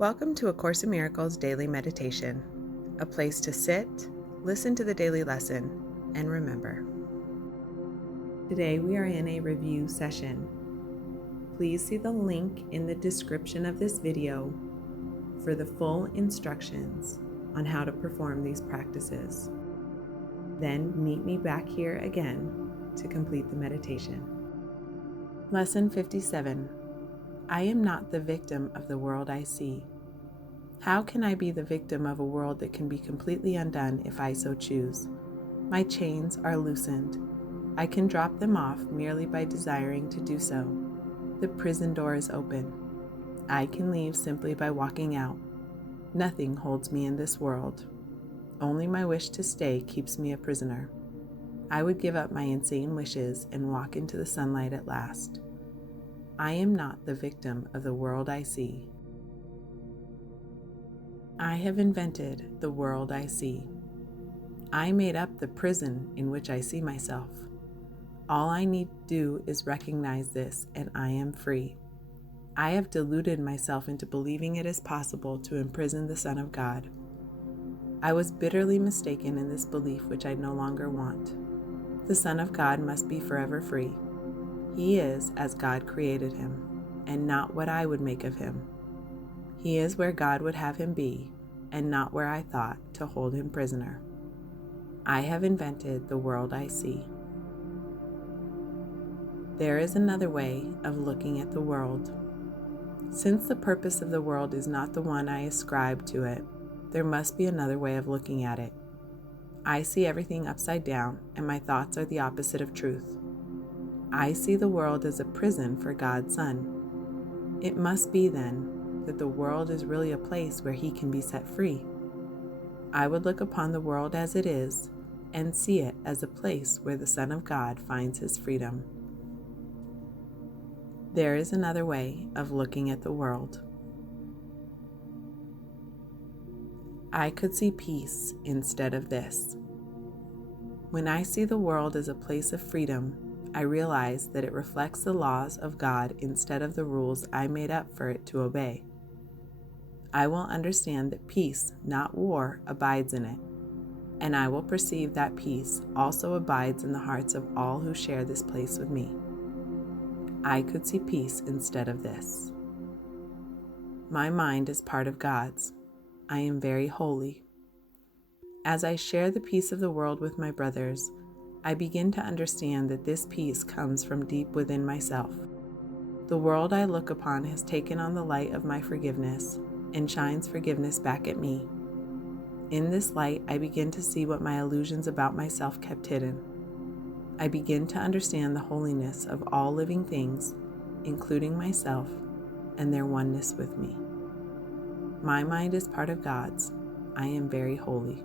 Welcome to A Course in Miracles Daily Meditation, a place to sit, listen to the daily lesson, and remember. Today we are in a review session. Please see the link in the description of this video for the full instructions on how to perform these practices. Then meet me back here again to complete the meditation. Lesson 57. I am not the victim of the world I see. How can I be the victim of a world that can be completely undone if I so choose? My chains are loosened. I can drop them off merely by desiring to do so. The prison door is open. I can leave simply by walking out. Nothing holds me in this world. Only my wish to stay keeps me a prisoner. I would give up my insane wishes and walk into the sunlight at last. I am not the victim of the world I see. I have invented the world I see. I made up the prison in which I see myself. All I need to do is recognize this, and I am free. I have deluded myself into believing it is possible to imprison the Son of God. I was bitterly mistaken in this belief which I no longer want. The Son of God must be forever free. He is as God created him, and not what I would make of him. He is where God would have him be, and not where I thought to hold him prisoner. I have invented the world I see. There is another way of looking at the world. Since the purpose of the world is not the one I ascribe to it, there must be another way of looking at it. I see everything upside down, and my thoughts are the opposite of truth. I see the world as a prison for God's Son. It must be, then, that the world is really a place where he can be set free. I would look upon the world as it is and see it as a place where the Son of God finds his freedom. There is another way of looking at the world. I could see peace instead of this. When I see the world as a place of freedom, I realize that it reflects the laws of God instead of the rules I made up for it to obey. I will understand that peace, not war, abides in it, and I will perceive that peace also abides in the hearts of all who share this place with me. I could see peace instead of this. My mind is part of God's. I am very holy. As I share the peace of the world with my brothers, I begin to understand that this peace comes from deep within myself. The world I look upon has taken on the light of my forgiveness and shines forgiveness back at me. In this light, I begin to see what my illusions about myself kept hidden. I begin to understand the holiness of all living things, including myself, and their oneness with me. My mind is part of God's. I am very holy.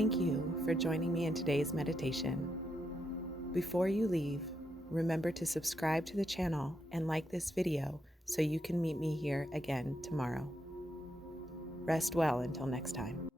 Thank you for joining me in today's meditation. Before you leave, remember to subscribe to the channel and like this video so you can meet me here again tomorrow. Rest well until next time.